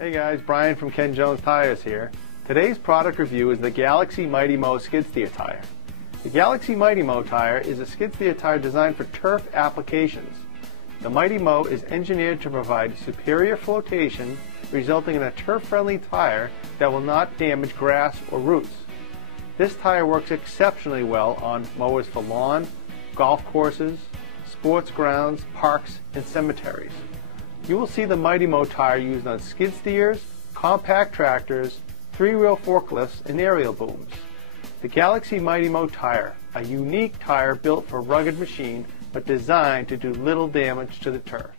Hey guys, Brian from Ken Jones Tires here. Today's product review is the Galaxy Mighty Mow skid steer tire. The Galaxy Mighty Mow tire is a skid steer tire designed for turf applications. The Mighty Mow is engineered to provide superior flotation, resulting in a turf-friendly tire that will not damage grass or roots. This tire works exceptionally well on mowers for lawn, golf courses, sports grounds, parks, and cemeteries. You will see the Mighty Mow tire used on skid steers, compact tractors, three-wheel forklifts, and aerial booms. The Galaxy Mighty Mow tire, a unique tire built for rugged machine, but designed to do little damage to the turf.